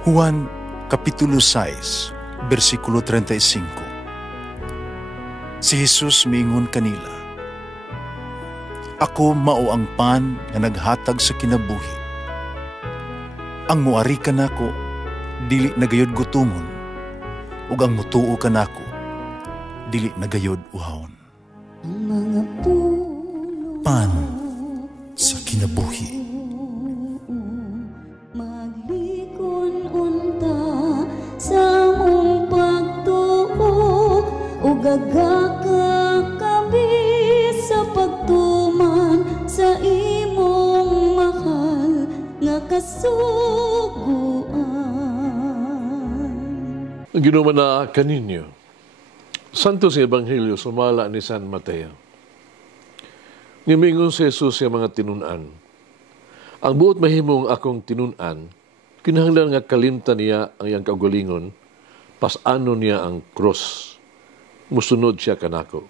Juan Kapitulo 6, versikulo 35. Si Jesus miingon kanila, "Ako mao ang pan nga naghatag sa kinabuhi. Ang muari kanako dili nagayod gutomon, ug ang mutuo kanako dili nagayod uhawon." Pan sa kinabuhi. Gagaka kami sa pagtuman sa imong mahal nga kasuguan. Ang ginawa na kaninyo, Santo sa Ebanghelyo sumala ni San Mateo. Nimingon si Jesus sa mga tinunan. Ang buot mahimong akong tinunan, kinahanglan nga kalimtan niya ang iyang kaugalingon, pasano niya ang cross. Musunod siya kanako.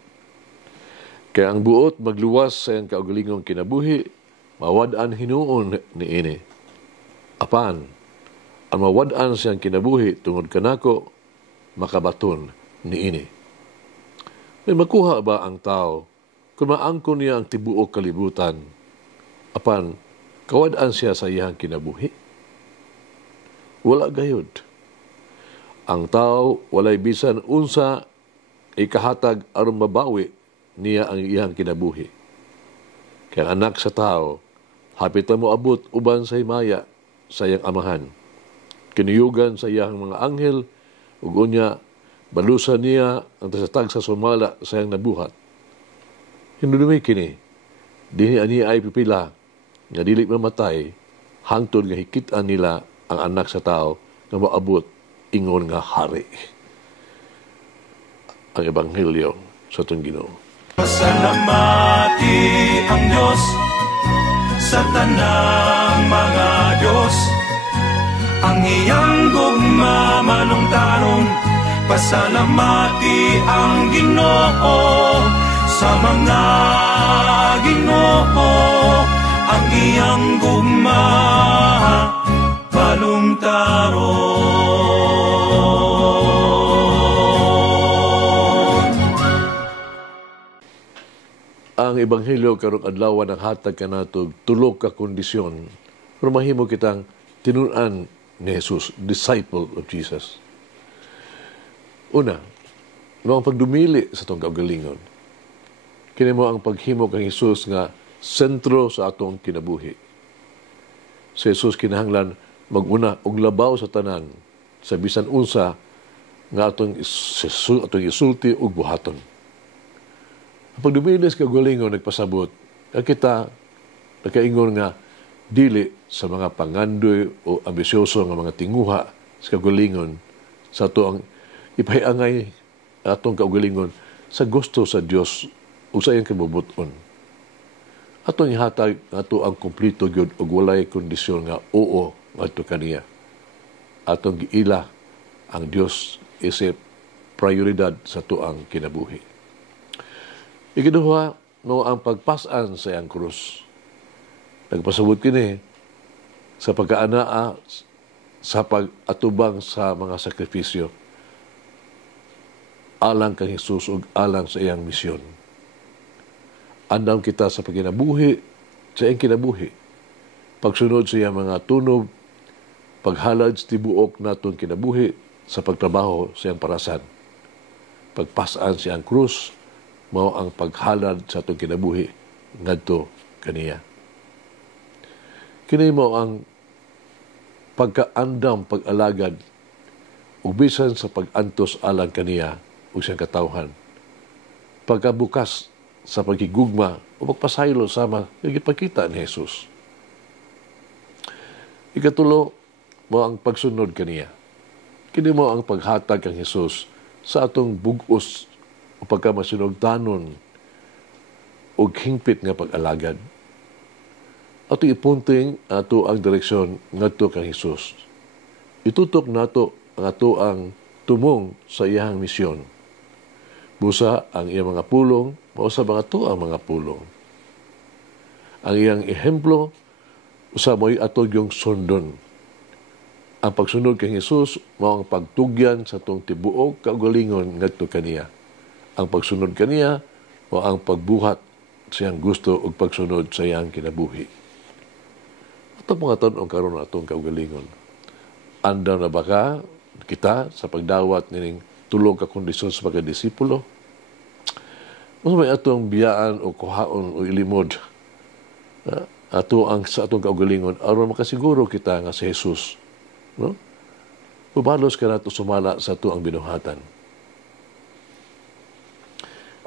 Kaya ang buot magluwas sa iyang kaugalingong kinabuhi, mawad-an hinuon ni ini. Apan, ang mawad-an siyang kinabuhi tungod kanako, makabaton ni ini. May makuha ba ang tao kung maangkon niya ang tibuok kalibutan? Apan, kawad-an siya sa iyang kinabuhi? Wala gayod. Ang tao walay bisan unsa ikahatag aron mabawi niya ang iyang kinabuhi. Kaya anak sa tao, hapit na mo abot uban sa himaya sa iyang amahan. Kinuyugan sa iyang mga anghel, ug unya balusan niya ang tasatag sa sumala sa iyang nabuhat. Hinudumi kini, dinhi ani ay pipila, nga dili mamatay, hangtod nga hikitan nila ang anak sa tao nga maabot ingon nga hari. Ang Ebanghelyo sa itong Ginoo. Pasalamati ang Diyos sa tanang mga Diyos, ang iyang gugma malungtaron. Pasalamati ang Ginoo sa mga Ginoo, ang iyang gugma malungtaron. Ang Ebanghelyo karong adlaw naghatag kanato tulo ka kondisyon para mahimo kitang tinunan ni Jesus, disciple of Jesus. Una, ang pagdumili sa itong kaugalingon. Kini mo ang paghimo kang Jesus nga sentro sa atong kinabuhi. Si Jesus kinahanglan maguna og labaw sa tanan sa bisan unsa nga atong isulti ug buhaton. Ang pagdumili sa kaugalingon nagpasabot nga kita nakaingon nga dili sa mga pangandoy o ambisyoso nga mga tinguha sa kaugalingon sa atong ipahiangay atong kaugalingon sa gusto sa Dios ug sa iyang kabubuton. Atong ihatag ato ang kumpleto gyud ug walay kondisyon nga oo ngadto kaniya. Atong giila ang Dios isip prioridad sa tuang kinabuhi. Ikaduha, no ang pagpasan sa iyang krus. Nagpasabot kini sa pagkaanaa sa pag-atubang sa mga sakripisyo alang kang Jesus ug alang sa iyang misyon. Andam kita sa pagkinabuhi, sa iyang kinabuhi. Pagsunod sa iyang mga tunog, paghalad sa tibuok natong kinabuhi sa pagtrabaho sa iyang parasan. Pagpasan sa iyang krus, mao ang paghalad sa atong kinabuhi ngadto kaniya. Kini mo ang pagkaandam, pag-alagad ug bisan sa pag-antos alang kaniya ug siyang katawhan. Pagkabukas sa pagkigugma o pagpasaylo sama nga gipakita ni Jesus. Ikatulo mo ang pagsunod kaniya. Kini mo ang paghatag kang Jesus sa atong bug-os o pagkamasinugdanon o hingpit nga pag-alagad. Ato ipunting ato ang direksyon ngadto kang Jesus. Itutok nato ang ato ang tumong sa iyang misyon. Busa ang iyang mga pulong, mao sa mga tuang mga pulong. Ang iyang ehemplo, usa mo'y ato yung sundon. Ang pagsunod kay Jesus mao ang pagtugyan sa tong tibuok kaugalingon ngadto kaniya. Ang pagsunod kaniya mao ang pagbuhat sa iyang gusto ug pagsunod sa iyang kinabuhi. Ito mga tanong karon atong kaugalingon. Andam na ba kita sa pagdawat nining tulong ka kondisyon sa pagkadisipulo? Mas may atong biyaan o kuhaon o ilimod sa atong kaugalingon aron makasiguro kita nga si Jesus, no? Pubalos ka nato sumala sa ato ang binuhatan.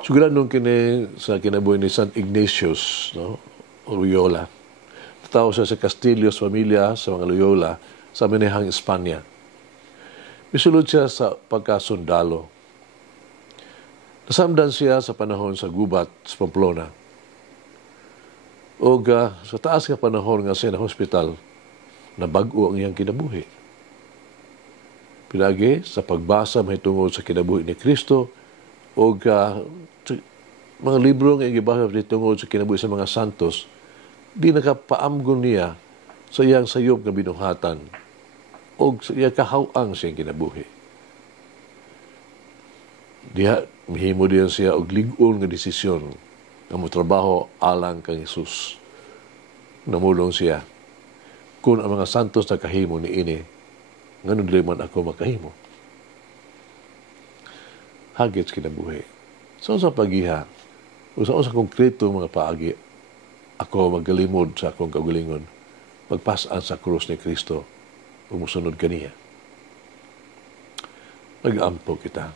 Sugulan nung sa kinabuhi ni St. Ignatius, no? O Loyola. Tao siya sa Castillos Familia sa mga Loyola sa Minahang, Espanya. Misulod siya sa pagkasundalo. Nasamdan siya sa panahon sa gubat sa Pamplona. O sa taas nga panahon nga siya na hospital, nabago ang iyang kinabuhi. Pinagi sa pagbasa mahitungod sa kinabuhi ni Kristo o mga libro nga gibasa mahitungod sa kinabuhi sa mga santos, di nakapaamgon niya sa iyang sayop nga binuhatan o sa iyang kahawang siyang kinabuhi. Diha, mihimo diyan siya og lig-on nga desisyon nga motrabaho alang kang Jesus. Namulong siya, kung ang mga santos na kahimo ni ini, ngano dili man ako makahimo. Hagit kinabuhi. Sa pagiha, o sa konkreto mga paagi, ako magalimod sa akong kaugalingon, magpasaan sa krus ni Kristo, umusunod kaniya. Nag-ampo kita.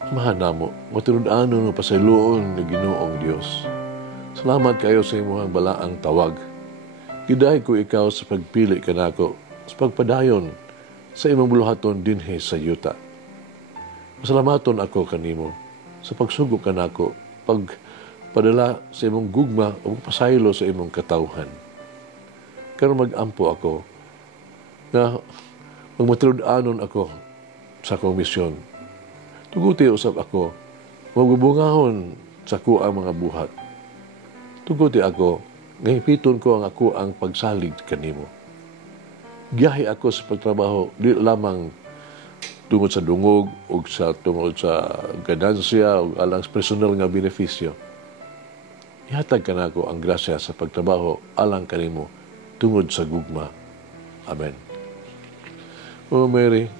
Amahan namo, matinud-anon ng pasayloon ni Ginoong Dios. Salamat kayo sa imuhang balaang tawag. Giday ko ikaw sa pagpili kanako, sa pagpadayon, sa imong buluhaton dinhi sa yuta. Masalamaton ako kanimo, sa pagsugod kanako, pagpadala sa imong gugma o pasaylo sa imong katawhan. Karon mag-ampo ako, na magmatinud-anon ako sa akong misyon. Tuguti usap ako, magubungahon sa ako ang mga buhat. Tuguti ako, ngahipiton ko ang ako ang pagsalig kanimo. Giyahi ako sa pagtrabaho, di lamang tungod sa dungog o tungod sa ganansya o alang personal nga benepisyo. Ihatag ka na ako ang grasya sa pagtrabaho alang kanimo tungod sa gugma. Amen. O Mary,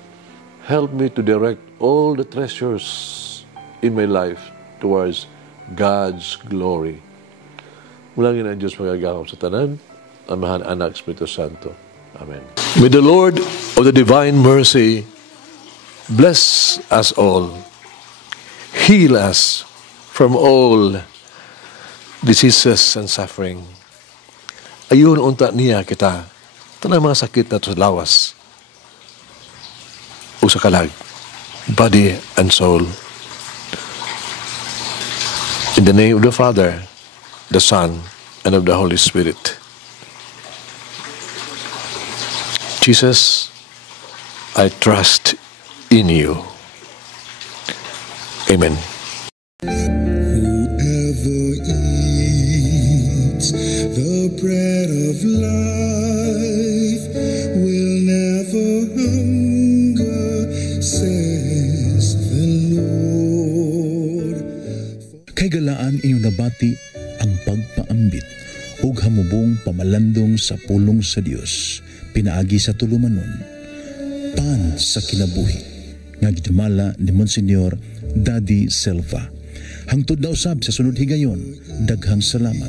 help me to direct all the treasures in my life towards God's glory. Mulangin ang Diyos magagahom sa tanan, Amahan, Anak, Espiritu Santo. Amen. May the Lord of the divine mercy bless us all, heal us from all diseases and suffering. Ayun unta niya kita, tanang mga sakit na sa lawas o sa kalag, body and soul. In the name of the Father, the Son, and of the Holy Spirit. Jesus, I trust in you. Amen. Whoever eats the bread of life will never hunger, says the Lord. Kay galaan inyong nabati ang pagpaambit ug hamubong pamalandong sa pulong sa Dios pinaagi sa tulumanon, pan sa kinabuhi nga gidumala ni Monsignor Daddy Silva. Hangtod na usab sa sunod higayon, daghang salamat.